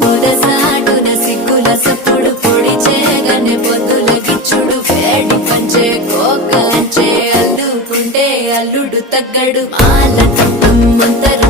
పొదసాటున సిగ్గుల సప్పుడు పొడి చేయగానే పొద్దుల గిచ్చుడు వేడి పంచే కోకలంచే అల్లుకుంటే అల్లుడు తగ్గడు మాల మంతరు